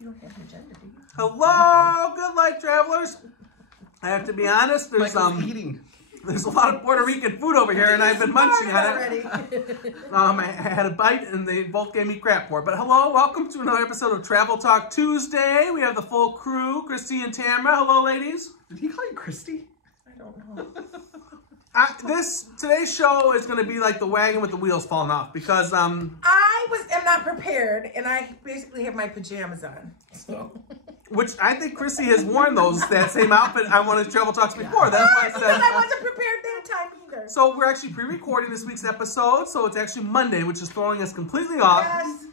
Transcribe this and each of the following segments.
You don't have an agenda, do you? Hello, good life travelers. I have to be honest, there's eating. There's a lot of Puerto Rican food over here, and I've been munching on it. I had a bite, and they both gave me crap for it. But hello, welcome to another episode of Travel Talk Tuesday. We have the full crew, Christy and Tamara. Hello, ladies. Did he call you Christy? I don't know. Today's show is going to be like the wagon with the wheels falling off because am not prepared, and I basically have my pajamas on. So. Which I think Chrissy has worn that same outfit on one of the Travel Talks before. That's why I said I wasn't prepared that time either. So we're actually pre-recording this week's episode, so it's actually Monday, which is throwing us completely off. Yes.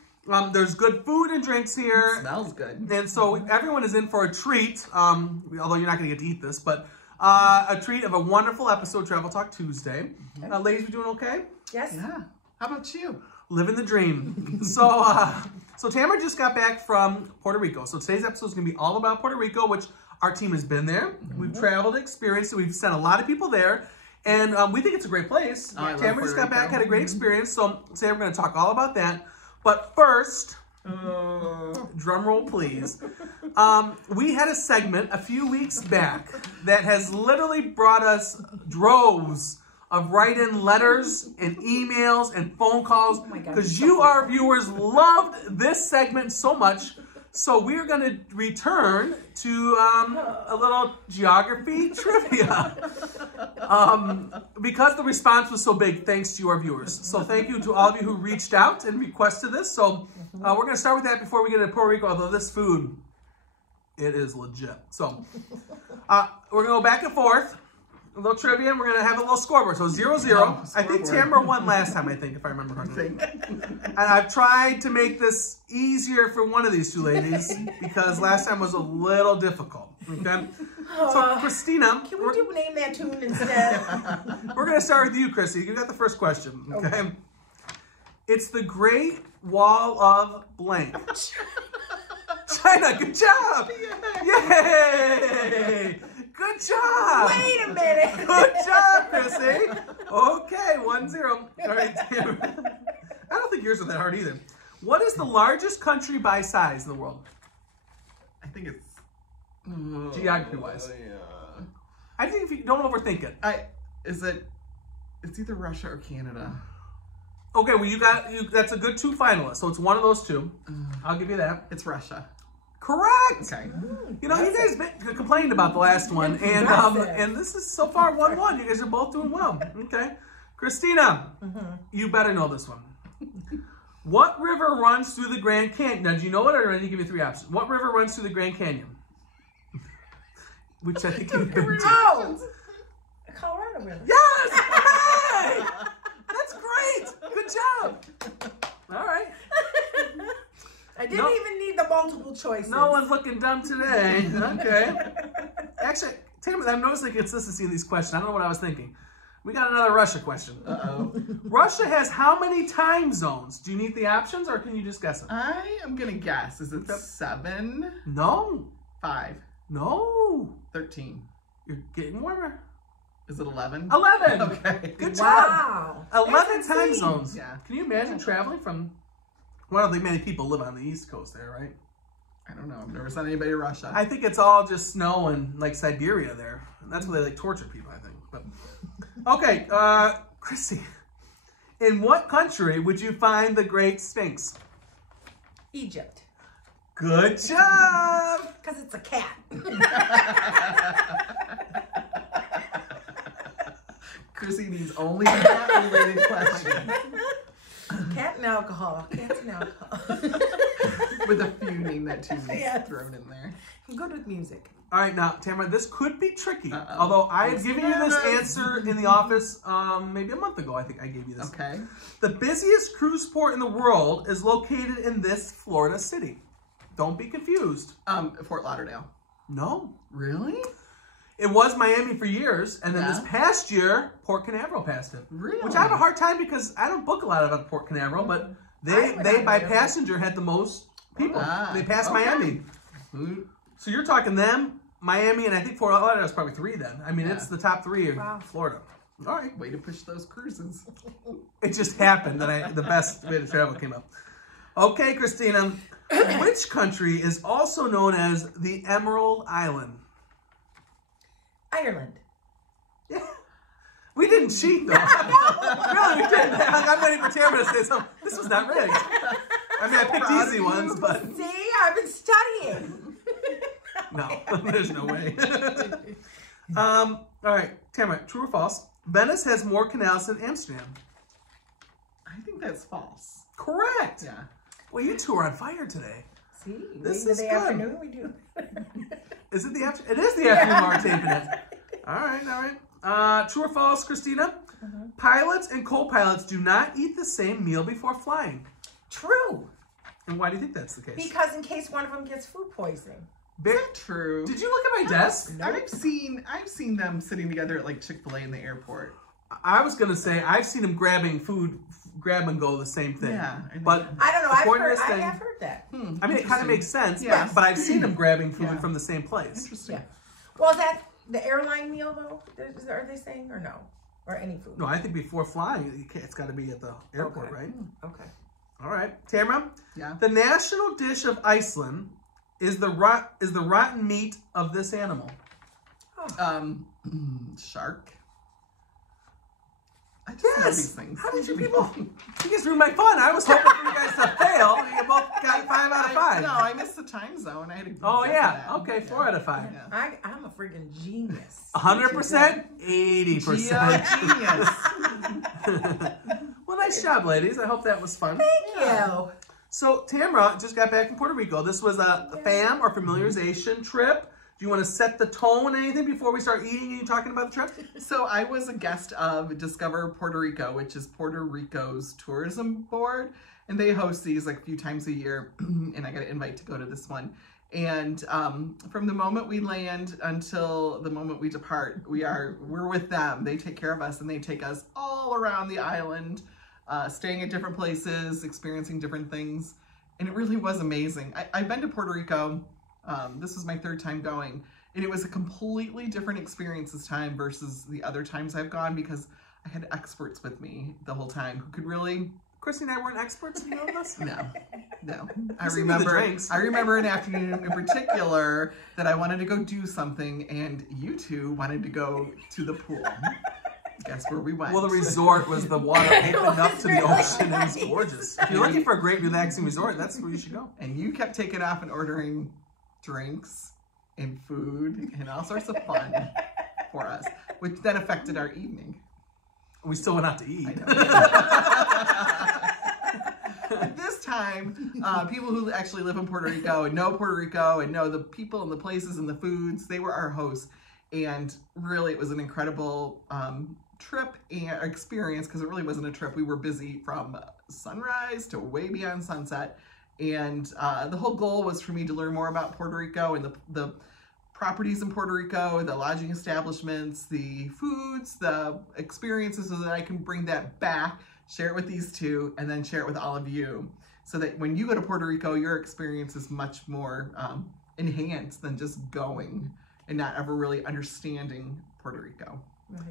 There's good food and drinks here. It smells good. And so everyone is in for a treat, although you're not going to get to eat this, but a treat of a wonderful episode of Travel Talk Tuesday. Ladies, we doing okay? Yes. Yeah. How about you? Living the dream. So Tamara just got back from Puerto Rico. So today's episode is going to be all about Puerto Rico, which our team has been there. We've traveled, experienced it. We've sent a lot of people there. And we think it's a great place. Tamara just got back, had a great experience. So today we're going to talk all about that. But first, drum roll please. We had a segment a few weeks back that has literally brought us droves of write-in letters and emails and phone calls because you, our viewers, loved this segment so much. So we're going to return to a little geography trivia because the response was so big, thanks to our viewers. So thank you to all of you who reached out and requested this. So we're going to start with that before we get into Puerto Rico, although this food, it is legit. So we're going to go back and forth. A little trivia, and we're going to have a little scoreboard. So 0-0. I think Tamara won last time, if I remember correctly. And I've tried to make this easier for one of these two ladies because last time was a little difficult. Okay? So, Christina. Can we name that tune instead? We're going to start with you, Chrissy. You got the first question. Okay? It's the Great Wall of blank. China, good job! Yay! Good job! Wait a minute! Good job, Chrissy! Okay, 1-0. All right, Tamara. I don't think yours are that hard either. What is the largest country by size in the world? I think it's... Geography-wise. Yeah. I think if you don't overthink it. It's either Russia or Canada. Okay, well, that's a good two finalists, so it's one of those two. I'll give you that. It's Russia. Correct. Okay. You know, you guys been complaining about the last one, and this is so far 1-1. You guys are both doing well. Okay, Christina, you better know this one. What river runs through the Grand Canyon? Now, do you know it, or do I need to give you three options? What river runs through the Grand Canyon? Which I think you've been to. Oh, Colorado River. Yes. Hey! That's great. Good job. All right. I didn't even need the multiple choices. No one's looking dumb today. Okay. Actually, Tamara, I'm noticing consistency in these questions. I don't know what I was thinking. We got another Russia question. Uh-oh. Russia has how many time zones? Do you need the options, or can you just guess them? I am going to guess. Is it 7? No. 5. No. 13. You're getting warmer. Is it 11? 11. Okay. Good job. Wow. 11 time zones. Yeah. Can you imagine traveling from... Well, I don't think many people live on the East Coast there, right? I don't know. I've never sent anybody to Russia. I think it's all just snow and like Siberia there. And that's where they like torture people, I think. But okay, Chrissy, in what country would you find the Great Sphinx? Egypt. Good job. Because it's a cat. Chrissy needs only cat-related questions. Cat and alcohol. Cats and alcohol. With a few name that tunes Yes. thrown in there. I'm good with music. All right, now, Tamara, this could be tricky. Although I had given you this answer in the office maybe a month ago, I think I gave you this. Okay. The busiest cruise port in the world is located in this Florida city. Don't be confused. Fort Lauderdale. No. Really? It was Miami for years, and then this past year, Port Canaveral passed it. Really? Which I have a hard time because I don't book a lot of Port Canaveral, but they by passenger had the most people. They passed Miami. So you're talking them, Miami, and I think Fort Lauderdale is probably 3 then. I mean, it's the top 3 of Florida. All right. Way to push those cruises. It just happened that the best way to travel came up. Okay, Christina. Which country is also known as the Emerald Island? Ireland. Yeah. We didn't cheat, though. Really, we didn't. I'm waiting for Tamara to say something. This was not rigged. I mean, I picked easy ones, but... See, I've been studying. No, there's no way. All right, Tamara, true or false? Venice has more canals than Amsterdam. I think that's false. Correct. Yeah. Well, you two are on fire today. See, This wait is till the good. afternoon we do. Is it the afternoon? It is the afternoon while we're taping it. All right. True or false, Christina? Pilots and co-pilots do not eat the same meal before flying. True. And why do you think that's the case? Because in case one of them gets food poisoning. Is that true? Did you look at my desk? I've seen them sitting together at like Chick-fil-A in the airport. I was going to say, I've seen them grabbing food, grab and go, the same thing. Yeah. But I don't know. I thing, have heard that. I mean, it kind of makes sense. Yeah. But I've seen them grabbing food from the same place. Interesting. Yeah. Well, is that the airline meal, though? Are they saying, or no? Or any food? No, I think before flying, it's got to be at the airport, right? Okay. All right. Tamara? Yeah. The national dish of Iceland is the rotten meat of this animal. Shark. I just know these things. How did you people? You guys ruined my fun. I was hoping for you guys to fail. You both got 5 out of 5. No, I missed the time zone. I had to Oh guess yeah. that. Okay, 4 out of 5. Yeah. I'm a freaking genius. 100%, 80%. Genius. Well, nice job, ladies. I hope that was fun. Thank you. So Tamara just got back from Puerto Rico. This was a fam or familiarization trip. Do you want to set the tone anything before we start eating and you talking about the trip? So I was a guest of Discover Puerto Rico, which is Puerto Rico's tourism board. And they host these like a few times a year. And I got an invite to go to this one. And from the moment we land until the moment we depart, we're with them. They take care of us and they take us all around the island, staying at different places, experiencing different things. And it really was amazing. I've been to Puerto Rico. This was my 3rd time going, and it was a completely different experience this time versus the other times I've gone because I had experts with me the whole time who could really... Christy and I weren't experts in all this? No. I seen the drinks. remember an afternoon in particular that I wanted to go do something, and you two wanted to go to the pool. Guess where we went? Well, the resort was the water opened up to the ocean. It was gorgeous. If you're looking for a great relaxing resort, that's where you should go. And you kept taking off and ordering drinks and food and all sorts of fun for us, which then affected our evening. We still went out to eat. This time, people who actually live in Puerto Rico and know Puerto Rico and know the people and the places and the foods, they were our hosts. And really, it was an incredible trip and experience because it really wasn't a trip. We were busy from sunrise to way beyond sunset. And the whole goal was for me to learn more about Puerto Rico and the properties in Puerto Rico, the lodging establishments, the foods, the experiences, so that I can bring that back, share it with these two, and then share it with all of you. So that when you go to Puerto Rico, your experience is much more enhanced than just going and not ever really understanding Puerto Rico. Right.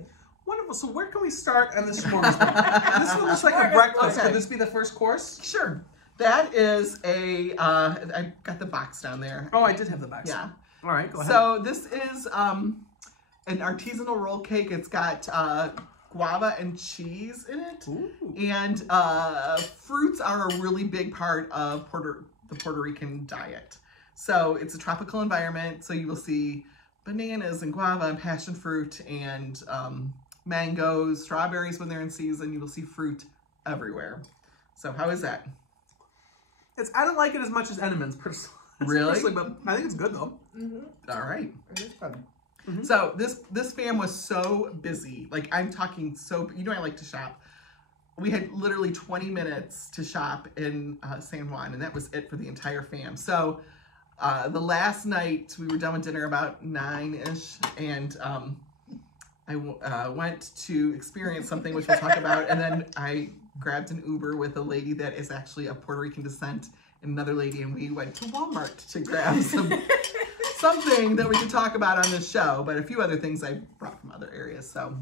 Wonderful. So where can we start on this smorgasbord? This one looks like a breakfast. Okay. Could this be the first course? Sure. That is I got the box down there. Oh, I did have the box. Yeah. All right, go ahead. So this is an artisanal roll cake. It's got guava and cheese in it. Ooh. And fruits are a really big part of the Puerto Rican diet. So it's a tropical environment. So you will see bananas and guava and passion fruit and mangoes, strawberries when they're in season. You will see fruit everywhere. So how is that? I don't like it as much as Enemans, personally. Really? But I think it's good, though. All right. It is fun. So this fam was so busy. Like, I'm talking so... You know I like to shop. We had literally 20 minutes to shop in San Juan, and that was it for the entire fam. So the last night, we were done with dinner about 9-ish, and I went to experience something, which we'll talk about, and then I grabbed an Uber with a lady that is actually of Puerto Rican descent and another lady, and we went to Walmart to grab something that we could talk about on this show, but a few other things I brought from other areas. So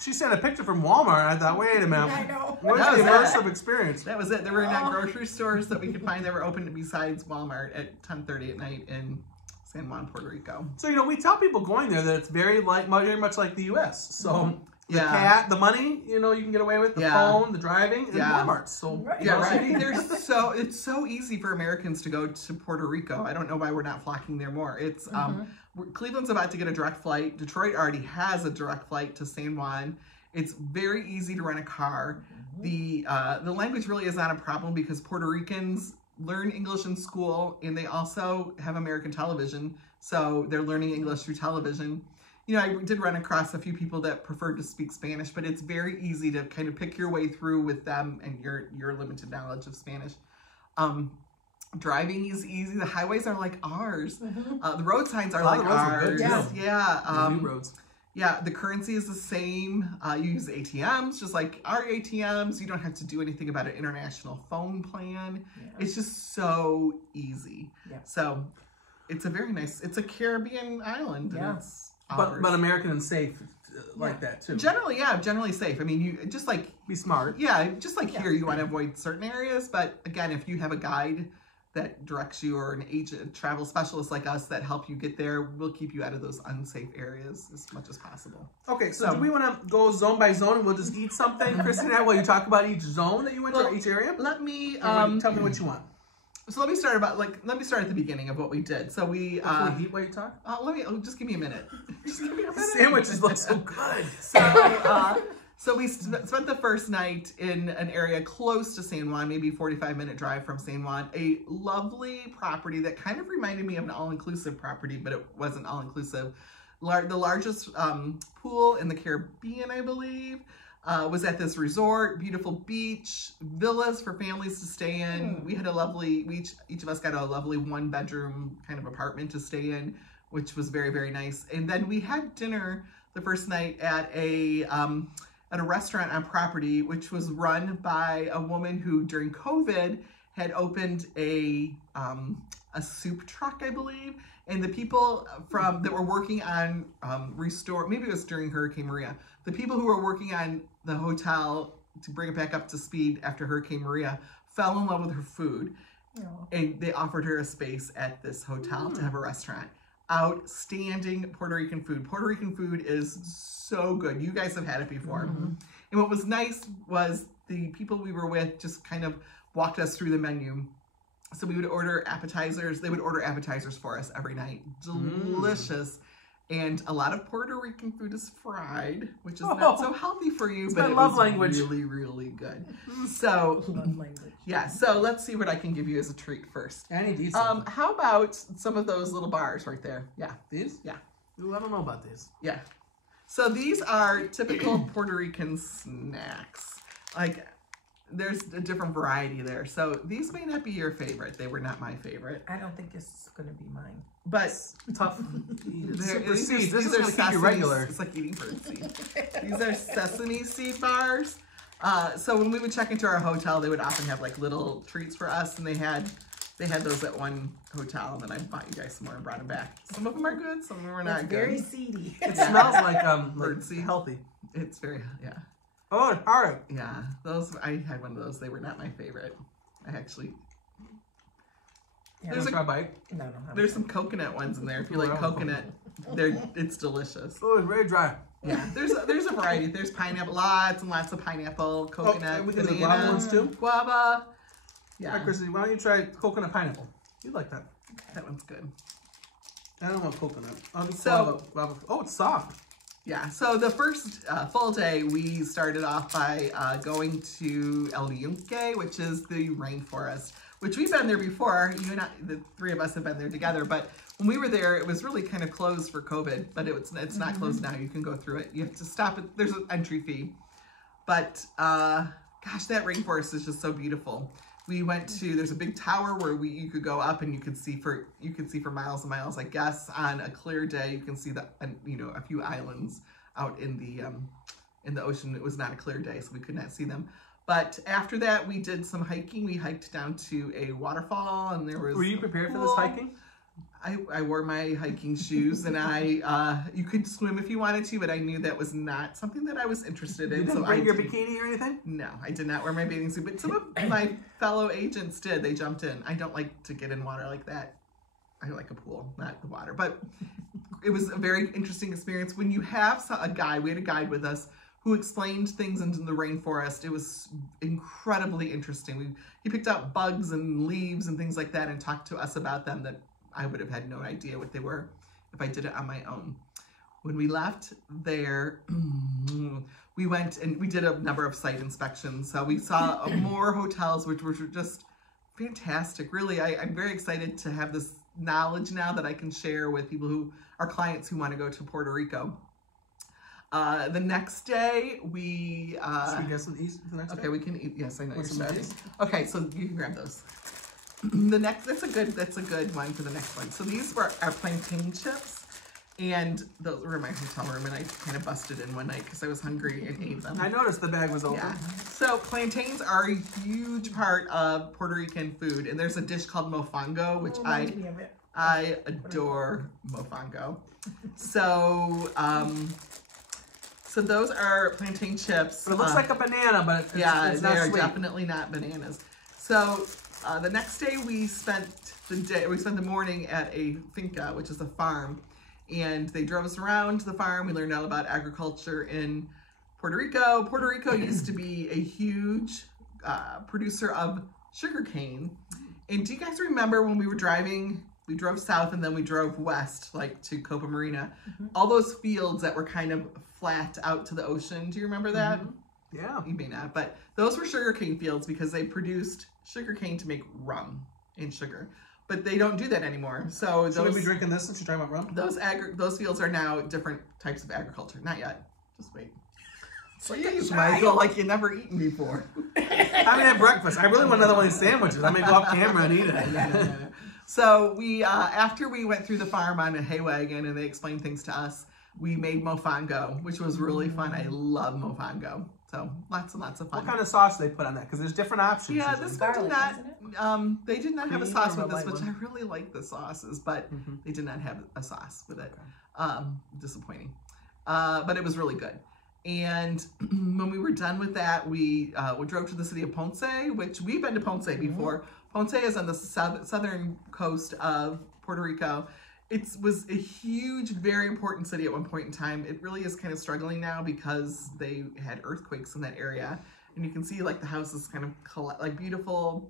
She sent a picture from Walmart. I thought, wait a minute. I know. What's That the was immersive experience? that was it. There were not grocery stores that we could find that were open besides Walmart at 10:30 at night in San Juan, Puerto Rico. So, you know, we tell people going there that it's very much like the U.S. So the money, you know, you can get away with, the phone, the driving, and Walmart. So Right. Yeah, right. It's so easy for Americans to go to Puerto Rico. I don't know why we're not flocking there more. It's Cleveland's about to get a direct flight. Detroit already has a direct flight to San Juan. It's very easy to rent a car. The language really is not a problem because Puerto Ricans learn English in school, and they also have American television, so they're learning English through television. You know, I did run across a few people that preferred to speak Spanish, but it's very easy to kind of pick your way through with them and your limited knowledge of Spanish. Driving is easy. The highways are like ours. The road signs are like ours. New roads. Yeah, the currency is the same. You use ATMs just like our ATMs. You don't have to do anything about an international phone plan. It's just so easy. So it's a very nice, it's a Caribbean island. And it's but American and safe like that too. Generally safe. I mean, you just like be smart. Yeah, just like here, you want to avoid certain areas. But again, if you have a guide that directs you or an agent, travel specialist like us that help you get there, we'll keep you out of those unsafe areas as much as possible. Okay, so do we want to go zone by zone and we'll just eat something, Christy and I, while you talk about each zone that you went to, each area? Let me tell me what you want. So let me start at the beginning of what we did. So we Before we eat while you talk? Just give me a minute. Just give me a minute. Sandwiches look so good. So we spent the first night in an area close to San Juan, maybe 45-minute drive from San Juan. A lovely property that kind of reminded me of an all-inclusive property, but it wasn't all-inclusive. The largest pool in the Caribbean, I believe, was at this resort. Beautiful beach, villas for families to stay in. We had each of us got a lovely one-bedroom kind of apartment to stay in, which was very, very nice. And then we had dinner the first night at a restaurant on property, which was run by a woman who during COVID had opened a soup truck, I believe. And the people that were working on maybe it was during Hurricane Maria, the people who were working on the hotel to bring it back up to speed after Hurricane Maria fell in love with her food. And they offered her a space at this hotel to have a restaurant. Outstanding Puerto Rican food. Puerto Rican food is so good. You guys have had it before. And what was nice was the people we were with just kind of walked us through the menu. So we would order appetizers. They would order appetizers for us every night. Delicious. And a lot of Puerto Rican food is fried, which is not so healthy for you, but it was really, really good. So, yeah, so let's see what I can give you as a treat first. I need these. How about some of those little bars right there? Yeah. These? Yeah. Ooh, I don't know about these. Yeah. So these are typical Puerto Rican snacks. Like, there's a different variety there. So these may not be your favorite. They were not my favorite. I don't think it's going to be mine. But tough. This is going to keep you regular. It's like eating bird seed. These are sesame seed bars. So when we would check into our hotel, they would often have like little treats for us, and they had those at one hotel, and then I bought you guys some more and brought them back. Some of them are good, some of them are not good. Very seedy. It smells like bird seed. Healthy. It's very Oh, it's hard. Yeah, I had one of those. They were not my favorite. I actually. Yeah, try a bite. No, there's some coconut ones in there. If you like coconut, it's delicious. Oh, it's very dry. Yeah, there's a variety. There's pineapple, lots and lots of pineapple, coconut, we can do banana, guava ones too. Guava. Yeah. All right, Chrissy, why don't you try coconut pineapple? You like that? That one's good. I don't want coconut. Guava. Oh, it's soft. Yeah, so the first full day, we started off by going to El Yunque, which is the rainforest, which we've been there before. You and I, the three of us have been there together, but when we were there, it was really kind of closed for COVID, but it's not closed now. You can go through it. You have to stop it. There's an entry fee. But, gosh, that rainforest is just so beautiful. We went to, there's a big tower where you could go up and you could see for miles and miles. I guess on a clear day, you can see a few islands out in the ocean. It was not a clear day, so we could not see them. But after that, we did some hiking. We hiked down to a waterfall, and there was. Were you prepared for this hiking? I wore my hiking shoes, and you could swim if you wanted to, but I knew that was not something that I was interested in. You didn't bring your bikini or anything? No, I did not wear my bathing suit, but some of my fellow agents did. They jumped in. I don't like to get in water like that. I like a pool, not the water. But it was a very interesting experience. When you have a guide, we had a guide with us who explained things into the rainforest. It was incredibly interesting. He picked out bugs and leaves and things like that and talked to us about them that I would have had no idea what they were if I did it on my own. When we left there, we went and we did a number of site inspections. So we saw more hotels, which were just fantastic. Really, I'm very excited to have this knowledge now that I can share with people who are clients who want to go to Puerto Rico. The next day, should we get some eat the next day? Okay, we can eat. Yes, I know you're starting. Okay, so you can grab those. That's a good one for the next one. So these were our plantain chips, and those were in my hotel room, and I kind of busted in one night because I was hungry and ate them. I noticed the bag was open. Yeah. So plantains are a huge part of Puerto Rican food, and there's a dish called mofongo, which I adore mofongo. So so those are plantain chips. But it looks like a banana, but it's not they are sweet. definitely not bananas. So the next day we spent the morning at a finca, which is a farm, and they drove us around the farm. We learned all about agriculture in Puerto Rico. Puerto Rico used to be a huge producer of sugarcane. And do you guys remember when we were driving? We drove south and then we drove west, like to Copa Marina. All those fields that were kind of flat out to the ocean. Do you remember that? Yeah. You may not, but those were sugarcane fields because they produced sugarcane to make rum and sugar. But they don't do that anymore. So should we be drinking this since you're talking about rum? Those fields are now different types of agriculture. Not yet. Just wait. Jeez, I Michael, like you never eaten before. I haven't had breakfast. I really want another one of these sandwiches. I may go off camera and eat it. So we, after we went through the farm on a hay wagon and they explained things to us, we made mofongo, which was really fun. I love mofongo. So lots and lots of fun. What kind of sauce do they put on that? Because there's different options. Yeah, this one did not. They did not have a sauce with this, which one? I really like the sauces, but they did not have a sauce with it. Okay. Disappointing. But it was really good. And when we were done with that, we drove to the city of Ponce, which we've been to Ponce before. Ponce is on the southern coast of Puerto Rico. It was a huge, very important city at one point in time. It really is kind of struggling now because they had earthquakes in that area. And you can see like the houses kind of like beautiful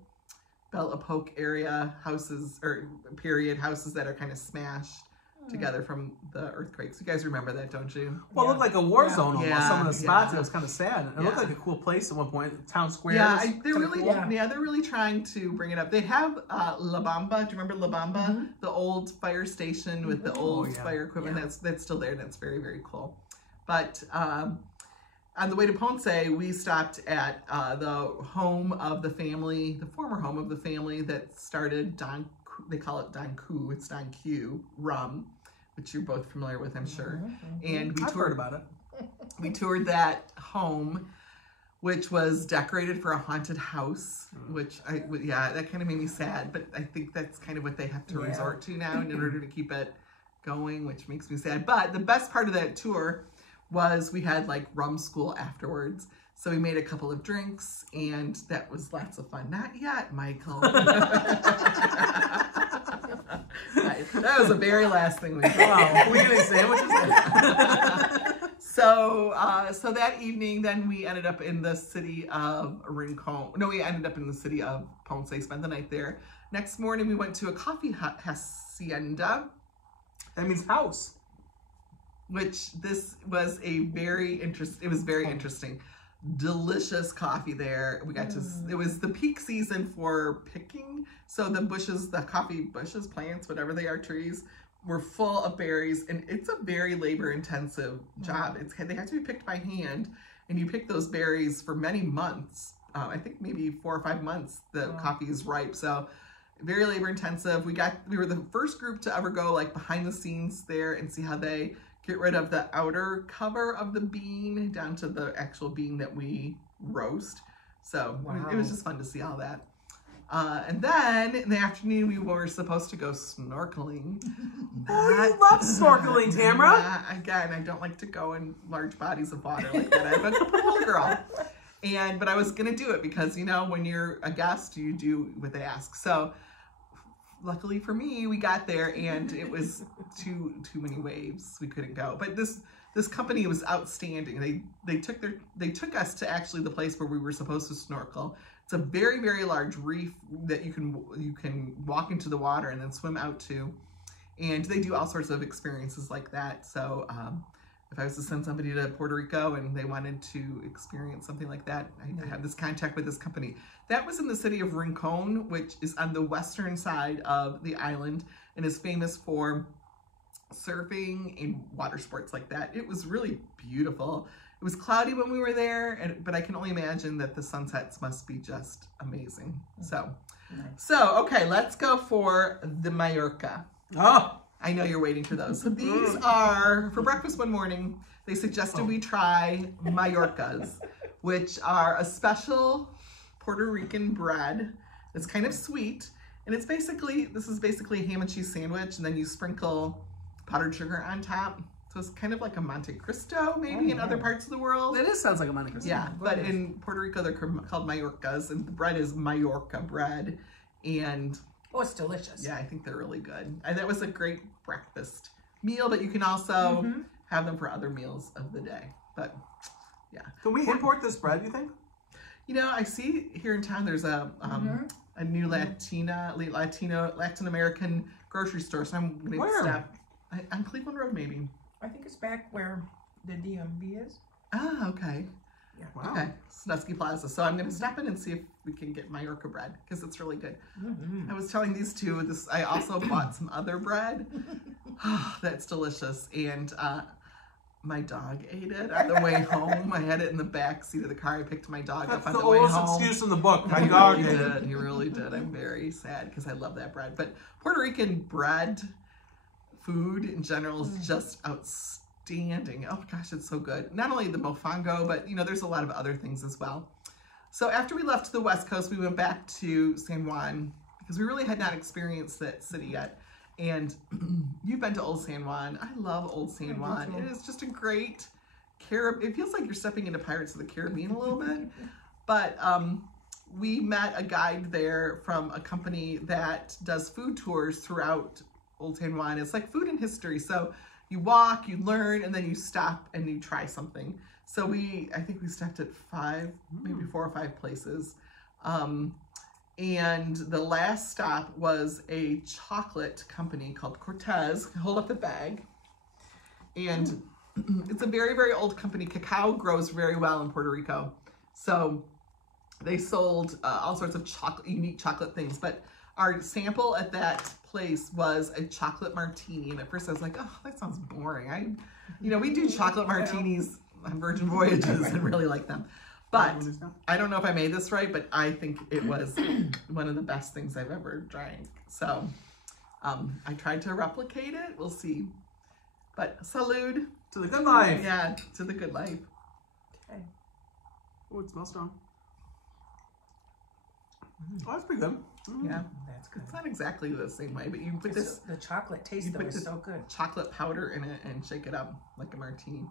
Belle Epoque area houses, or period houses that are kind of smashed together from the earthquakes. You guys remember that, don't you? Well, it looked like a war zone almost. Yeah. Some of the spots, Yeah. it was kind of sad. It looked like a cool place at one point. Town square. Yeah, they're really, cool. they're really trying to bring it up. They have La Bamba. Do you remember La Bamba? The old fire station with the old fire equipment. That's still there. That's very, very cool. But on the way to Ponce, we stopped at the home of the family, the former home of the family that started Don. They call it Don Q. It's Don Q rum, which you're both familiar with, I'm sure. And I've heard about it. We toured that home, which was decorated for a haunted house, which that kind of made me sad. But I think that's kind of what they have to resort to now in order to keep it going, which makes me sad. But the best part of that tour was we had like rum school afterwards. So we made a couple of drinks, and that was lots of fun. Not yet, Michael. That was the very last thing we did. Wow. Are we getting sandwiches? So that evening, then we ended up in the city of Rincon. No, we ended up in the city of Ponce, spent the night there. Next morning, we went to a coffee hacienda. That means house. Which this was a very interesting, it was very interesting. Delicious coffee there. We got to, it was the peak season for picking. So the bushes, the coffee bushes, plants, whatever they are, trees, were full of berries. And it's a very labor intensive job. They have to be picked by hand. And you pick those berries for many months. I think maybe 4 or 5 months the coffee is ripe. So very labor intensive. We were the first group to ever go like behind the scenes there and see how they get rid of the outer cover of the bean down to the actual bean that we roast. So it was just fun to see all that. And then in the afternoon, we were supposed to go snorkeling. Oh, you love snorkeling, Tamara. Again, I don't like to go in large bodies of water like that. I'm a little girl. But I was going to do it because, you know, when you're a guest, you do what they ask. So luckily for me, we got there and it was too many waves. We couldn't go. But this company was outstanding. They took us to actually the place where we were supposed to snorkel. It's a very, very large reef that you can walk into the water and then swim out to. And they do all sorts of experiences like that. So if I was to send somebody to Puerto Rico and they wanted to experience something like that, I have this contact with this company. That was in the city of Rincon, which is on the western side of the island and is famous for surfing and water sports like that. It was really beautiful. It was cloudy when we were there, but I can only imagine that the sunsets must be just amazing. So okay, let's go for the Mallorca. Oh, I know you're waiting for those. So these are, for breakfast one morning, they suggested we try Mallorcas, which are a special Puerto Rican bread. It's kind of sweet, and this is basically a ham and cheese sandwich, and then you sprinkle powdered sugar on top. So it's kind of like a Monte Cristo, maybe in other parts of the world. sounds like a Monte Cristo. Yeah, but in Puerto Rico, they're called Mallorcas, and the bread is Mallorca bread. And oh, it's delicious. yeah, I think they're really good. And that was a great breakfast meal, but you can also have them for other meals of the day. But yeah. Can we import this bread, you think? You know, I see here in town there's a new Latin American grocery store, so I'm going to stop on Cleveland Road, maybe. I think it's back where the DMV is. Ah, okay. Yeah. Wow. Okay, Snutsky Plaza. So I'm going to stop in and see if we can get Mallorca bread, because it's really good. I was telling these two, I also bought some other bread. That's delicious. And my dog ate it on the way home. I had it in the back seat of the car. I picked my dog up on the way home. That's the oldest excuse in the book. My He dog really ate it. did. He really did. I'm very sad because I love that bread. But Puerto Rican bread, food in general, is just outstanding. Oh gosh, it's so good. Not only the mofongo, but you know, there's a lot of other things as well. So after we left the West Coast, we went back to San Juan because we really had not experienced that city yet. And you've been to Old San Juan. I love Old San Juan. It is just a great it feels like you're stepping into Pirates of the Caribbean a little bit. But we met a guide there from a company that does food tours throughout Old San Juan. It's like food and history. So you walk, you learn, and then you stop and you try something. So I think we stopped at 4 or 5 places. And the last stop was a chocolate company called Cortez. Hold up the bag. And it's a very, very old company. Cacao grows very well in Puerto Rico. So they sold all sorts of unique chocolate things. But our sample at that place was a chocolate martini. And at first I was like, oh, that sounds boring. We do chocolate martinis on Virgin Voyages and really like them. But I don't know if I made this right, but I think it was one of the best things I've ever drank. So I tried to replicate it. We'll see. But salud. To the good life. Yeah, to the good life. Okay. Oh, it smells strong. Oh, that's pretty good. Yeah, That's good. it's not exactly the same way, but you put The chocolate taste though is so good. chocolate powder in it and shake it up like a martini.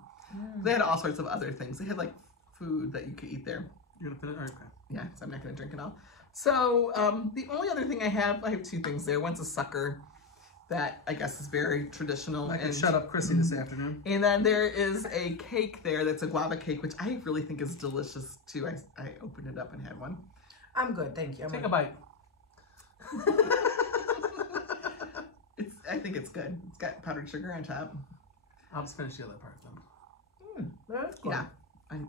They had all sorts of other things. They had like food that you could eat there. You're gonna finish? Okay. Yeah, so I'm not gonna drink it all. So the only other thing I have 2 things there. One's a sucker that I guess is very traditional. I can shut up Chrissy this afternoon. And then there is a cake there that's a guava cake, which I really think is delicious too. I opened it up and had one. I'm good, thank you. Take a bite. I think it's good. It's got powdered sugar on top. I'll just finish the other part then. That's good. Yeah. Ooh,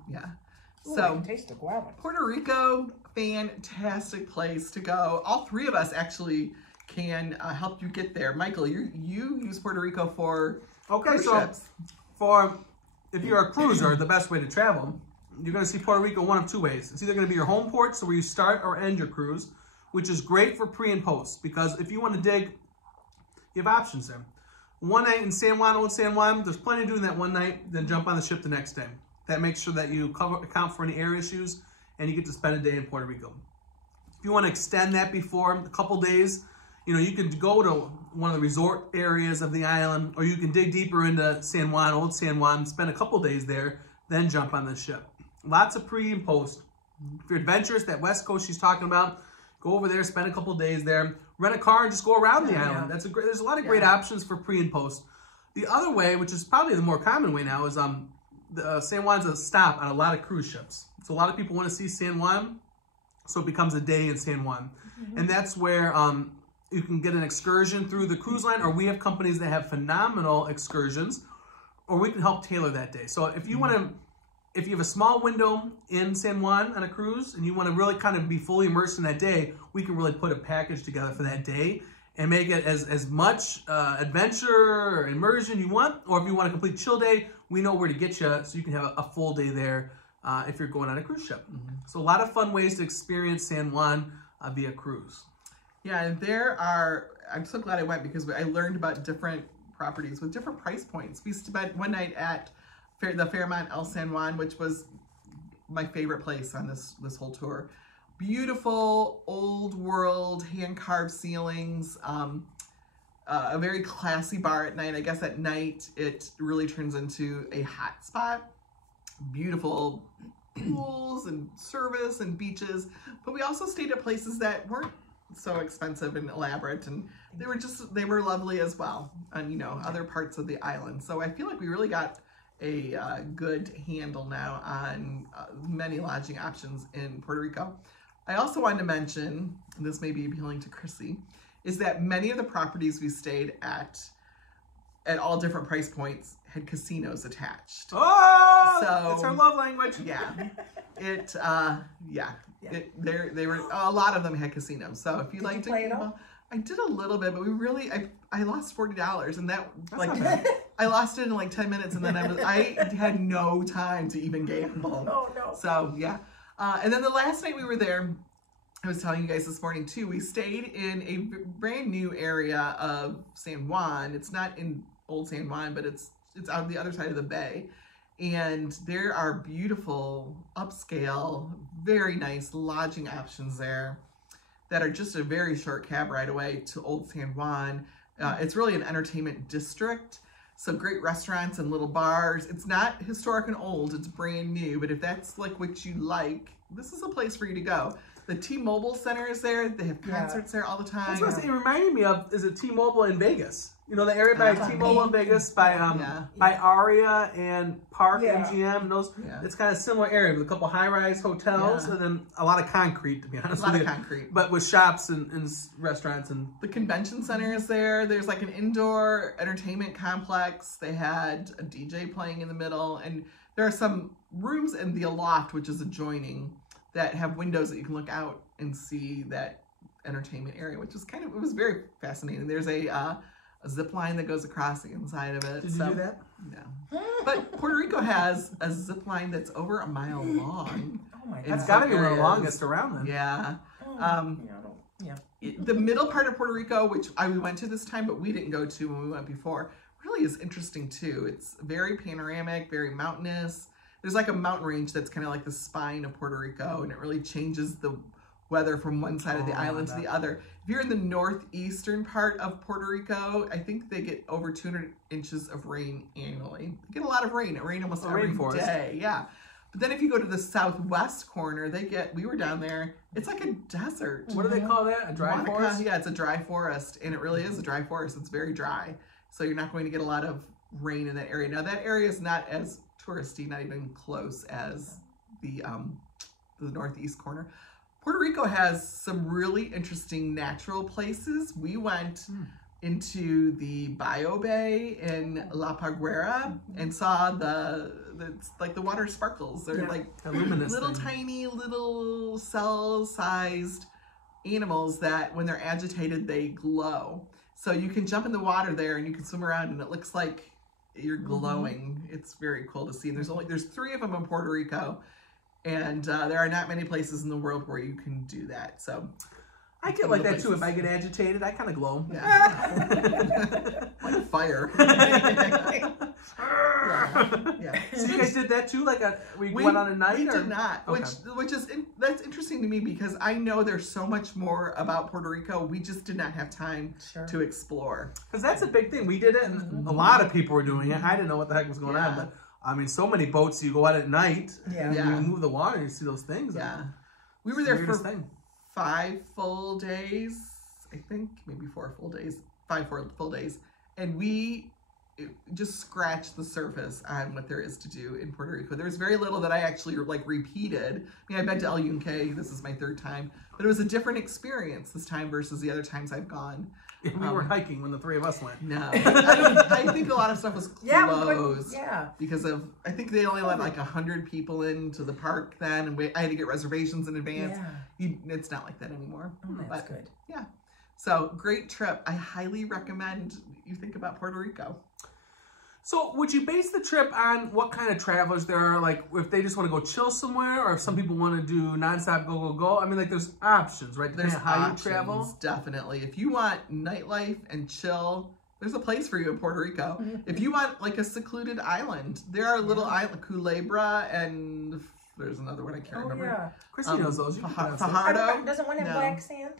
I So can taste the guava. Puerto Rico, fantastic place to go. All 3 of us actually can help you get there. Michael, you use Puerto Rico for cruise ships. If you're a cruiser, the best way to travel, you're going to see Puerto Rico one of 2 ways. It's either going to be your home port, so where you start or end your cruise, which is great for pre and post, because if you want to dig, you have options there. One night in San Juan, Old San Juan, there's plenty of doing that one night, then jump on the ship the next day. That makes sure that you account for any air issues, and you get to spend a day in Puerto Rico. If you want to extend that before a couple days, you know, you can go to one of the resort areas of the island, or you can dig deeper into San Juan, Old San Juan, spend a couple days there, then jump on the ship. Lots of pre and post. If you're adventurous, that West Coast she's talking about, go over there, spend a couple days there, rent a car and just go around the island. That's a great. There's a lot of great options for pre and post. The other way, which is probably the more common way now, is San Juan's a stop on a lot of cruise ships. So a lot of people want to see San Juan, so it becomes a day in San Juan, and that's where you can get an excursion through the cruise line, or we have companies that have phenomenal excursions, or we can help tailor that day. So if you want to. If you have a small window in San Juan on a cruise and you want to really kind of be fully immersed in that day, we can really put a package together for that day and make it as much adventure or immersion you want. Or if you want a complete chill day, we know where to get you so you can have a full day there if you're going on a cruise ship. So a lot of fun ways to experience San Juan via cruise. Yeah, and I'm so glad I went because I learned about different properties with different price points. We spent one night at the Fairmont El San Juan, which was my favorite place on this whole tour. Beautiful, old world, hand-carved ceilings, a very classy bar at night. I guess at night it really turns into a hot spot. Beautiful pools and service and beaches, but we also stayed at places that weren't so expensive and elaborate, and they were lovely as well on, you know, other parts of the island. So I feel like we really got a good handle now on many lodging options in Puerto Rico. I also wanted to mention, and this may be appealing to Chrissy, is that many of the properties we stayed at all different price points had casinos attached. Oh, so it's our love language. Yeah, they were, a lot of them had casinos. So if you like to play it all? I did a little bit, but I lost $40, and that's like not bad. I lost it in like 10 minutes, and then I had no time to even gamble. Oh no. So yeah, and then the last night we were there, I was telling you guys this morning too, we stayed in a brand new area of San Juan. It's not in Old San Juan, but it's on the other side of the bay. And there are beautiful, upscale, very nice lodging options there that are just a very short cab ride away to Old San Juan. It's really an entertainment district. So great restaurants and little bars. It's not historic and old, it's brand new, but if that's like what you like, this is a place for you to go. The T-Mobile Center is there. They have concerts there all the time. That's what it reminded me of, is it T-Mobile in Vegas? You know, the area by T-Mobile in Vegas, by Aria and Park MGM. And those, it's kind of a similar area with a couple high-rise hotels and then a lot of concrete, to be honest with you. A lot of concrete. But with shops and restaurants. And the convention center is there. There's like an indoor entertainment complex. They had a DJ playing in the middle. And there are some rooms in the loft, which is adjoining, that have windows that you can look out and see that entertainment area, which is it was very fascinating. There's a zip line that goes across the inside of it. Did you do that? No. But Puerto Rico has a zip line that's over a mile long. Oh my God. It's got to be one of the longest around then. Yeah. Yeah. The middle part of Puerto Rico, which we went to this time, but we didn't go to when we went before, really is interesting too. It's very panoramic, very mountainous. There's like a mountain range that's kind of like the spine of Puerto Rico, and it really changes the weather from one side of the island to the other. If you're in the northeastern part of Puerto Rico, I think they get over 200 inches of rain annually. They get a lot of rain. It rains almost every day. Yeah. But then if you go to the southwest corner, we were down there, it's like a desert. What do they call that? A dry forest? Yeah, it's a dry forest, and it really is a dry forest. It's very dry. So you're not going to get a lot of rain in that area. Now that area is not as touristy, not even close as the northeast corner. Puerto Rico has some really interesting natural places. We went into the Bio Bay in La Parguera and saw the water sparkles. They're like little tiny little cell-sized animals that when they're agitated they glow. So you can jump in the water there and you can swim around and it looks like you're glowing. It's very cool to see. And there's 3 of them in Puerto Rico, and there are not many places in the world where you can do that. So I get like that too. If I get agitated, I kind of glow. Yeah. Like fire. Yeah. So you guys did that too? Like we went on a night? We or? did not, Okay. which is that's interesting to me because I know there's so much more about Puerto Rico. We just did not have time to explore. Because that's a big thing. We did it, and a lot of people were doing it. I didn't know what the heck was going on, but I mean, so many boats. You go out at night, and you move the water, and you see those things. Yeah, we were there for 5 full days. I think maybe 4 full days, 5 full days, and we just scratched the surface on what there is to do in Puerto Rico. There's very little that I actually like repeated. I mean, I've been to El Yunque. This is my 3rd time, but it was a different experience this time versus the other times I've gone. We weren't hiking when the 3 of us went. No, I think a lot of stuff was closed. Because of, I think they only let like 100 people into the park then, and I had to get reservations in advance. It's not like that anymore. Oh, that's good. Yeah. So great trip. I highly recommend you think about Puerto Rico. So would you base the trip on what kind of travelers there are? Like if they just want to go chill somewhere, or if some people want to do nonstop go. I mean, like there's options, right? There's how options, you travel. Definitely. If you want nightlife and chill, there's a place for you in Puerto Rico. If you want like a secluded island, there are little island, Culebra, and there's another one I can't remember. Yeah. Chrissy knows those. Fajardo. Doesn't one have black sand?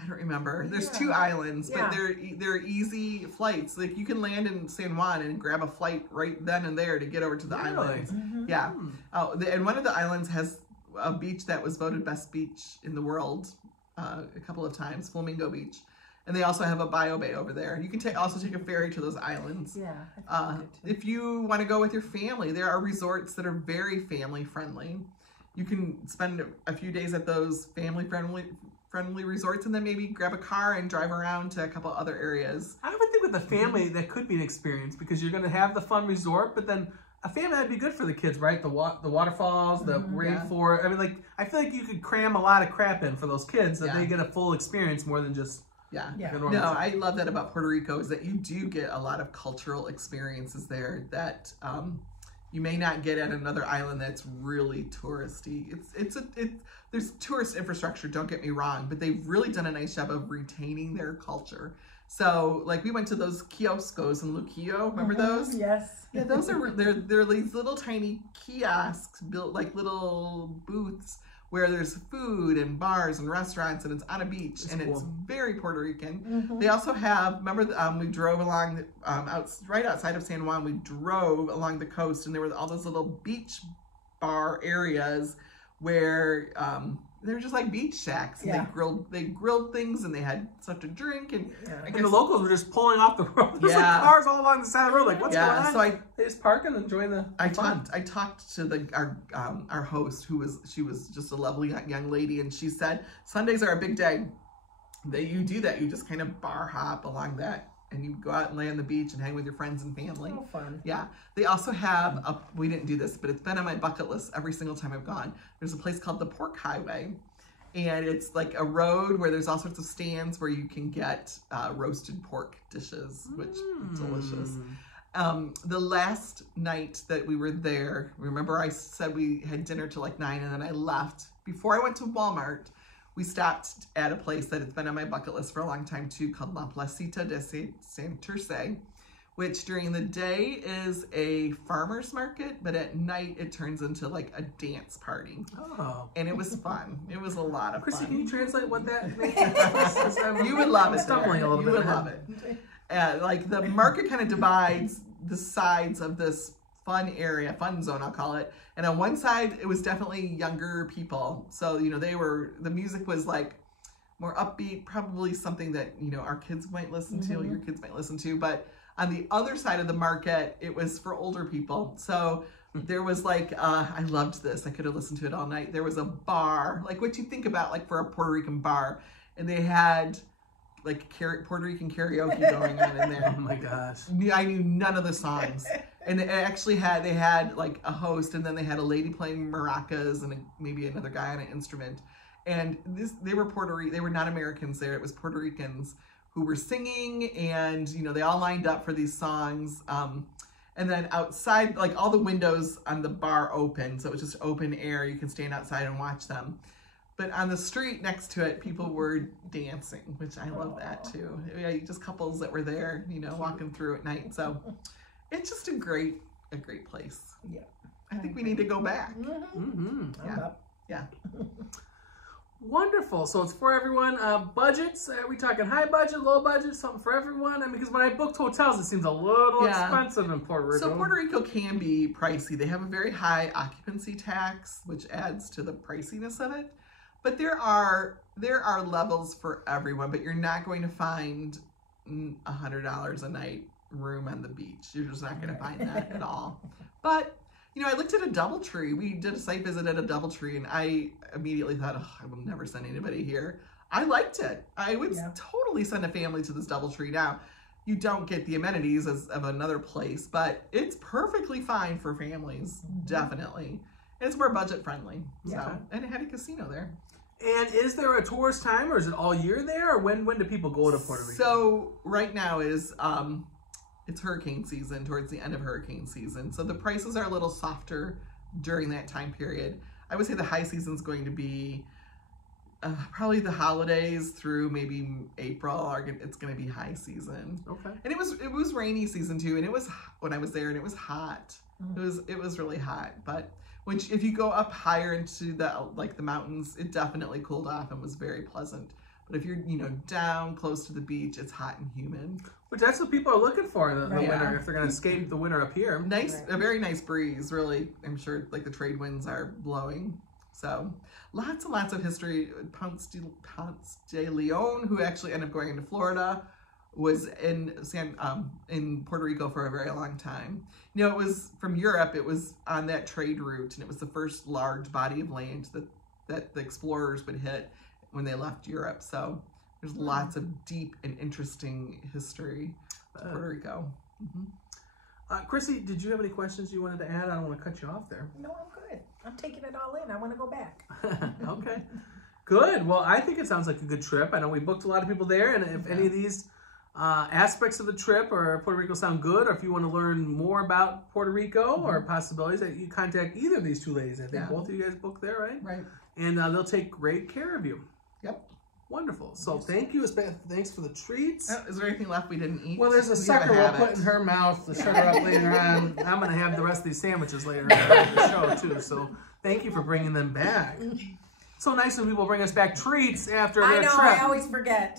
I don't remember. There's 2 islands, but they're easy flights. Like you can land in San Juan and grab a flight right then and there to get over to the islands. Yeah. Oh, and one of the islands has a beach that was voted best beach in the world a couple of times, Flamingo Beach. And they also have a bio bay over there. You can also take a ferry to those islands. Yeah. If you want to go with your family, there are resorts that are very family friendly. You can spend a few days at those family friendly resorts and then maybe grab a car and drive around to a couple other areas. I would think with the family that could be an experience because you're going to have the fun resort, but then a family that'd be good for the kids, right? The waterfalls, the rainforest. I mean, like I feel like you could cram a lot of crap in for those kids that they get a full experience more than just No, I love that about Puerto Rico is that you do get a lot of cultural experiences there that you may not get at another island that's really touristy. There's tourist infrastructure, don't get me wrong, but they've really done a nice job of retaining their culture. So, like, we went to those kioscos in Luquillo. Remember those? Yes. Yeah, those are they're these little tiny kiosks built like little booths where there's food and bars and restaurants, and it's on a beach, and it's very Puerto Rican. They also have, remember, we drove along right outside of San Juan. We drove along the coast, and there were all those little beach bar areas where they were just like beach shacks, and they grilled things, and they had stuff to drink, and and the locals were just pulling off the road. There's like cars all along the side of the road. Like, what's going on? So they just park and enjoy the fun. I talked to our host, she was just a lovely young lady, and she said Sundays are a big day. You do that. You just kind of bar hop along that, and you go out and lay on the beach and hang with your friends and family. Oh, fun. Yeah. They also have, we didn't do this, but it's been on my bucket list every single time I've gone. There's a place called the Pork Highway, and it's like a road where there's all sorts of stands where you can get roasted pork dishes, which is delicious. The last night that we were there, remember I said we had dinner till like 9 and then I left. Before I went to Walmart, we stopped at a place that has been on my bucket list for a long time too, called La Placita de Santurce, which during the day is a farmer's market, but at night it turns into like a dance party. Oh. And it was fun. It was a lot of Chrissy, fun. can you translate what that means? You would love it. Stumbling a little bit. You would love it. Like the market kind of divides the sides of this fun zone, I'll call it. And on one side, it was definitely younger people. So, the music was like more upbeat, probably something that, our kids might listen to, your kids might listen to. But on the other side of the market, it was for older people. So there was like, I loved this. I could have listened to it all night. There was a bar, like what you think about like for a Puerto Rican bar. And they had like Puerto Rican karaoke going on in there. Oh my gosh. I knew none of the songs. And it actually they had like a host, and then they had a lady playing maracas and maybe another guy on an instrument. And they were not Americans there. It was Puerto Ricans who were singing, and they all lined up for these songs. And then outside, like all the windows on the bar open, so it was just open air. You can stand outside and watch them. But on the street next to it, people were dancing, which I love that too. Just couples that were there, walking through at night. So it's just a great a great place. Yeah. I think we need to go back. I'm up. Yeah. Wonderful. So it's for everyone. Budgets, are we talking high budget, low budget, something for everyone? I mean, because when I booked hotels, it seems a little expensive in Puerto Rico. So Puerto Rico can be pricey. They have a very high occupancy tax, which adds to the priciness of it. But there are levels for everyone, but you're not going to find $100 a night room on the beach. You're just not going to find that at all. But you know, I looked at a DoubleTree. We did a site visit at a DoubleTree, and I immediately thought, oh, I will never send anybody here. I liked it. I would totally send a family to this DoubleTree. Now, you don't get the amenities of another place, but it's perfectly fine for families, definitely. And it's more budget friendly. So, and it had a casino there. And is there a tourist time, or is it all year there, or when do people go to Puerto Rico? So right now is it's hurricane season, towards the end of hurricane season. So the prices are a little softer during that time period. I would say the high season is going to be probably the holidays through maybe April. It's going to be high season. Okay. And it was rainy season too, and it was when I was there, and it was hot. It was really hot. But if you go up higher into the mountains, it definitely cooled off and was very pleasant. But if you're down close to the beach, it's hot and humid. Which that's what people are looking for in the winter, if they're going to escape the winter up here. A very nice breeze, really. I'm sure like the trade winds are blowing. So lots and lots of history. Ponce de Leon, who actually ended up going into Florida, was in Puerto Rico for a very long time. It was from Europe. It was on that trade route, and it was the first large body of land that the explorers would hit when they left Europe. So there's lots of deep and interesting history to Puerto Rico. Chrissy, did you have any questions you wanted to add? I don't want to cut you off there. No, I'm good. I'm taking it all in. I want to go back. Okay. Good. Well, I think it sounds like a good trip. I know we booked a lot of people there, and if any of these aspects of the trip or Puerto Rico sound good, or if you want to learn more about Puerto Rico or possibilities, that you contact either of these two ladies. I think both of you guys booked there, right? Right. And they'll take great care of you. Yep. Wonderful. So thank you. Thanks for the treats. Is there anything left we didn't eat? Well, there's a sucker we'll put in her mouth to shut her up later on. I'm going to have the rest of these sandwiches later on the show, too. So thank you for bringing them back. So nice when people bring us back treats after their trip. I always forget.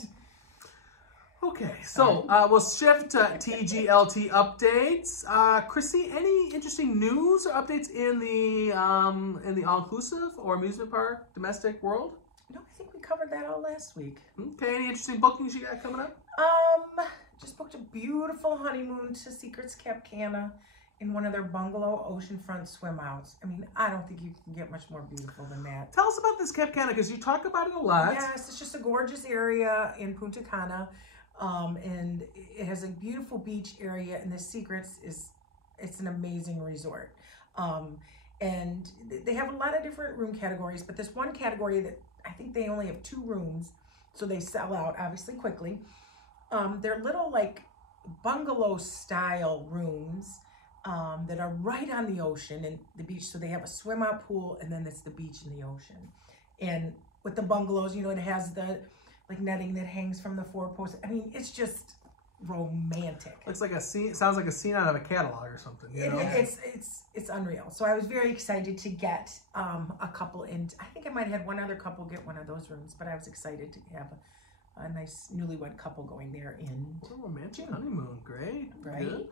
Okay, so we'll shift to TGLT updates. Chrissy, any interesting news or updates in the all-inclusive or amusement park domestic world? No, I think we covered that all last week. Okay, any interesting bookings you got coming up? Just booked a beautiful honeymoon to Secrets Cap Cana in one of their bungalow oceanfront swim outs. I mean, I don't think you can get much more beautiful than that. Tell us about this Cap Cana, because you talk about it a lot. Yes, it's just a gorgeous area in Punta Cana. And it has a beautiful beach area, and the Secrets it's an amazing resort. And they have a lot of different room categories, but this one category that I think they only have 2 rooms, so they sell out obviously quickly. They're little like bungalow style rooms that are right on the ocean and the beach. So they have a swim out pool, and then it's the beach and the ocean. And with the bungalows, it has the like netting that hangs from the 4 posts. I mean, it's just romantic. Looks like a scene. Sounds like a scene out of a catalog or something. It's unreal. So I was very excited to get a couple in. I think I might have had one other couple get one of those rooms, but I was excited to have a nice newlywed couple going there in. What a romantic honeymoon. Great. Right.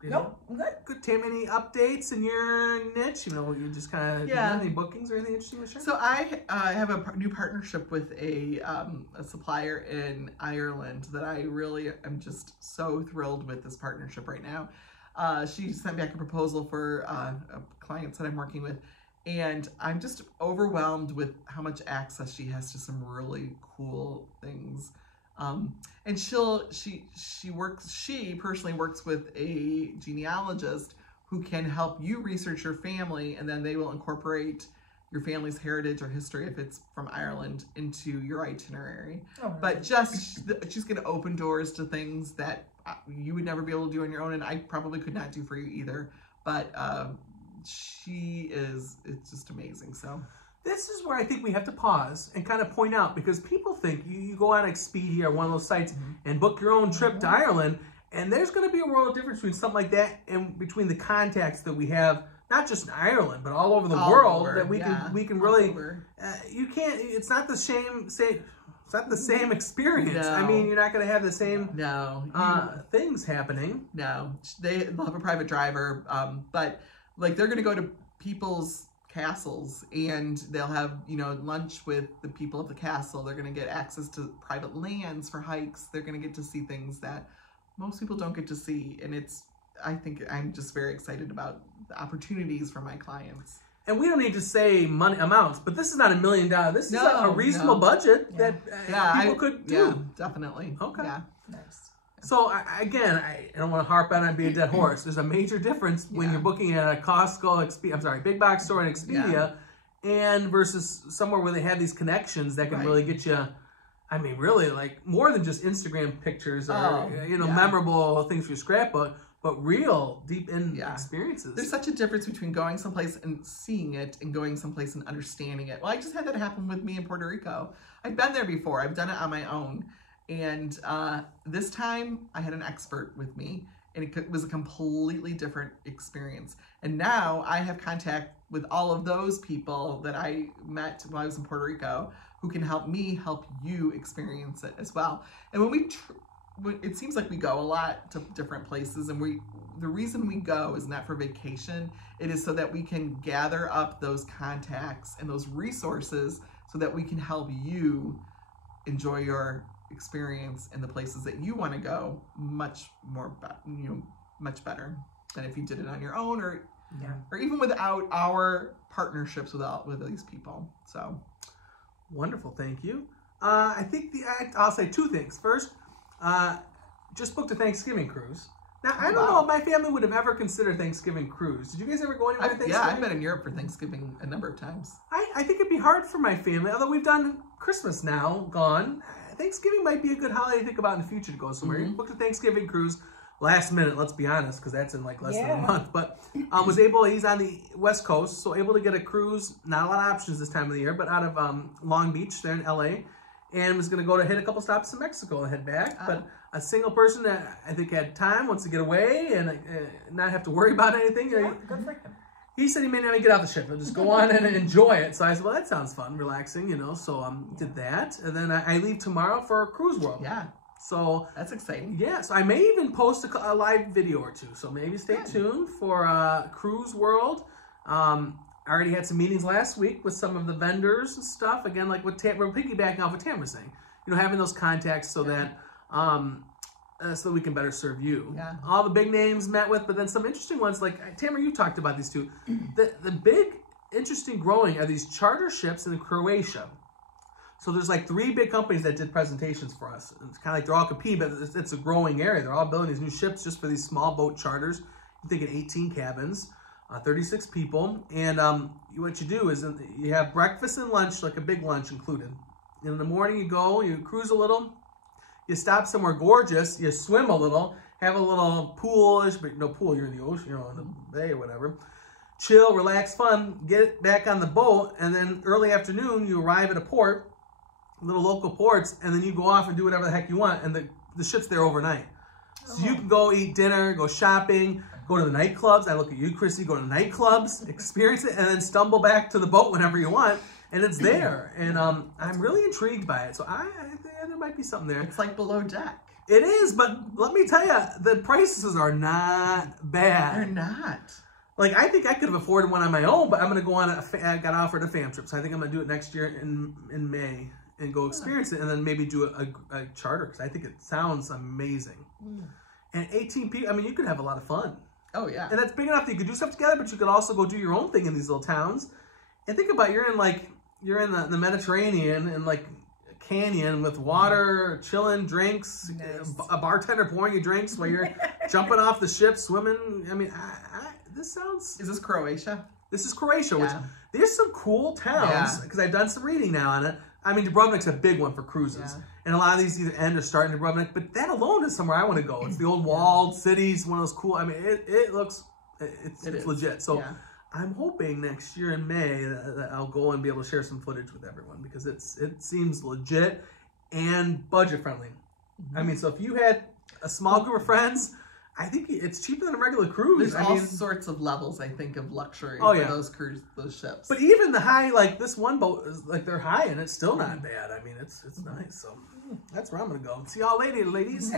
Good. Nope, I'm good. Good. Tam, any updates in your niche? You just kind of any bookings or anything interesting to share? So I have a new partnership with a supplier in Ireland that I really am just so thrilled with this partnership right now. She sent back a proposal for clients that I'm working with, and I'm just overwhelmed with how much access she has to some really cool things. And she personally works with a genealogist who can help you research your family, and then they will incorporate your family's heritage or history, if it's from Ireland, into your itinerary. Oh, but she's going to open doors to things that you would never be able to do on your own, and I probably could not do for you either. But it's just amazing. So this is where I think we have to pause and kind of point out, because people think you go on Expedia or one of those sites and book your own trip to Ireland, And there's going to be a world of difference between something like that and between the contacts that we have, not just in Ireland, but all over the world, that we can really, you can't, it's not the it's not the same experience. No. I mean, you're not going to have the same things happening. No, they'll have a private driver, but like they're going to go to people's castles and they'll have, you know, lunch with the people of the castle. They're going to get access to private lands for hikes. They're going to get to see things that most people don't get to see. And I think I'm just very excited about the opportunities for my clients. And we don't need to say money amounts, but this is not $1 million. This is a reasonable budget that people could do. Yeah, definitely. Okay. Yeah. Nice. So I don't want to harp on and be a dead horse. There's a major difference when you're booking at a Costco, big box store and Expedia, and versus somewhere where they have these connections that can really get you. I mean, really, like more than just Instagram pictures or memorable things for your scrapbook, but real deep in experiences. There's such a difference between going someplace and seeing it and going someplace and understanding it. Well, I just had that happen with me in Puerto Rico. I've been there before. I've done it on my own. And this time I had an expert with me, and it was a completely different experience. And now I have contact with all of those people that I met while I was in Puerto Rico who can help me help you experience it as well. And when it seems like we go a lot to different places, and the reason we go is not for vacation. It is so that we can gather up those contacts and those resources so that we can help you enjoy your experience in the places that you want to go much better than if you did it on your own or even without our partnerships with these people. So wonderful, thank you. I think I'll say two things. First, just booked a Thanksgiving cruise. Now, I don't know if my family would have ever considered Thanksgiving cruise. Did you guys ever go anywhere for Thanksgiving? Yeah, I've been in Europe for Thanksgiving a number of times. I think it'd be hard for my family, although we've done Christmas now, gone. Thanksgiving might be a good holiday to think about in the future to go somewhere. Booked a Thanksgiving cruise last minute, let's be honest, because that's in like less than a month. But he's on the West Coast, so able to get a cruise, not a lot of options this time of the year, but out of Long Beach there in LA. And was going to hit a couple stops in Mexico and head back. But a single person that I think had time, wants to get away and not have to worry about anything. Yeah, good for him. He said he may not even get out the ship. He'll just go on and enjoy it. So I said, well, that sounds fun, relaxing, So did that. And then I leave tomorrow for Cruise World. Yeah. So that's exciting. Yeah. So I may even post a live video or two. So maybe stay tuned for Cruise World. I already had some meetings last week with some of the vendors and stuff. Again, like what we're piggybacking off what Tamara was saying. Having those contacts so that so that we can better serve you. Yeah. All the big names met with, but then some interesting ones like Tamara, you talked about these two. The big, interesting growing are these charter ships in Croatia. So there's like 3 big companies that did presentations for us. It's kind of like they're all competing, but it's a growing area. They're all building these new ships just for these small boat charters. You're thinking 18 cabins. 36 people, and what you do is you have breakfast and lunch, like a big lunch included. In the morning you go, you cruise a little, you stop somewhere gorgeous, you swim a little, have a little pool-ish, but no pool, you're in the ocean, in the bay or whatever. Chill, relax, fun, get back on the boat, and then early afternoon you arrive at a port, little local ports, and then you go off and do whatever the heck you want, and the ship's there overnight. So you can go eat dinner, go shopping, go to the nightclubs. I look at you, Chrissy, go to nightclubs, experience it, and then stumble back to the boat whenever you want, and it's there. And I'm really intrigued by it. So I think there might be something there. It's like below deck. It is, but let me tell you, the prices are not bad. They're not. Like, I think I could have afforded one on my own, but I'm going to go on I got offered a fam trip, so I think I'm going to do it next year in May and go experience it, and then maybe do a charter, because I think it sounds amazing. And 18 people, I mean, you could have a lot of fun. Oh, yeah. And that's big enough that you could do stuff together, but you could also go do your own thing in these little towns. And think about you're in the Mediterranean in like a canyon with water, chilling, drinks, a bartender pouring you drinks while you're jumping off the ship, swimming. I mean, this sounds... Is this Croatia? This is Croatia, which there's some cool towns, because I've done some reading now on it. I mean, Dubrovnik's a big one for cruises. Yeah. And a lot of these either end or start in Dubrovnik, but that alone is somewhere I want to go. It's the old walled cities, one of those cool, I mean, it looks, it's legit. So I'm hoping next year in May that I'll go and be able to share some footage with everyone, because it seems legit and budget friendly. I mean, so if you had a small group of friends, I think it's cheaper than a regular cruise. There's all sorts of levels, I think, of luxury Oh, for yeah. those ships. But even the high, like this one boat is like they're high and it's still not bad. I mean, it's nice. So that's where I'm gonna go. See y'all later, ladies.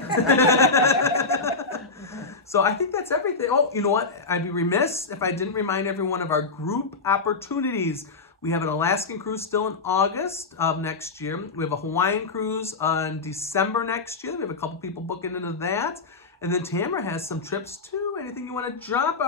So I think that's everything. Oh, you know what? I'd be remiss if I didn't remind everyone of our group opportunities. We have an Alaskan cruise still in August of next year. We have a Hawaiian cruise in December next year. We have a couple people booking into that. And then Tamara has some trips too. Anything you want to drop?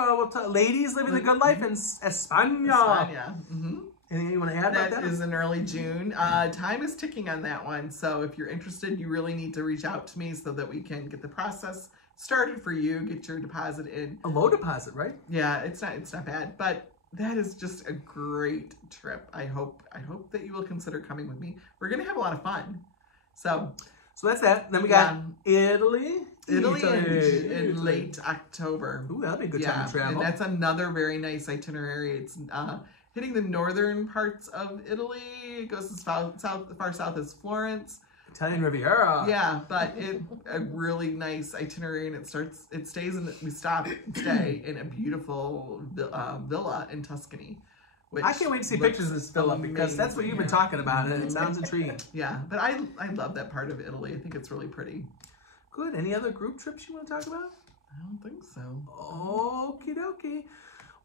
Ladies living the good life in España. Mm-hmm. Anything you want to add about that? That is in early June. Time is ticking on that one. So if you're interested, you really need to reach out to me so that we can get the process started for you. Get your deposit in. A low deposit, right? Yeah, it's not bad. But that is just a great trip. I hope that you will consider coming with me. We're gonna have a lot of fun. So that's that. Then we got Italy in late October. Ooh, that'll be a good time to travel. And that's another very nice itinerary. It's hitting the northern parts of Italy. It goes as far south as Florence. Italian Riviera. Yeah, but a really nice itinerary, and we stay in a beautiful villa in Tuscany. Which I can't wait to see pictures of this villa because that's what you've been talking about, and it sounds intriguing. Yeah, but I love that part of Italy. I think it's really pretty. Good. Any other group trips you want to talk about? I don't think so. Okie dokie.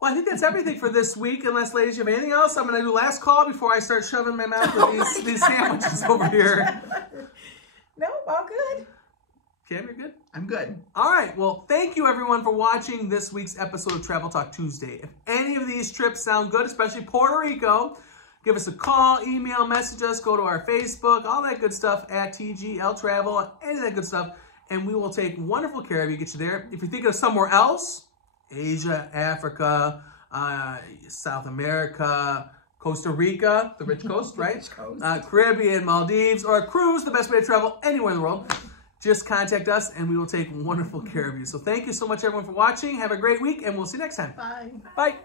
Well, I think that's everything for this week. Unless, ladies, you have anything else, I'm going to do last call before I start shoving my mouth with these sandwiches over here. No, all good. Cam, you're good? I'm good. All right. Well, thank you, everyone, for watching this week's episode of Travel Talk Tuesday. If any of these trips sound good, especially Puerto Rico, give us a call, email, message us, go to our Facebook, all that good stuff at TGL Travel, any of that good stuff, and we will take wonderful care of you, get you there. If you're thinking of somewhere else, Asia, Africa, South America, Costa Rica, the rich coast, right? Caribbean, Maldives, or a cruise, the best way to travel anywhere in the world, just contact us and we will take wonderful care of you. So thank you so much, everyone, for watching. Have a great week, and we'll see you next time. Bye. Bye.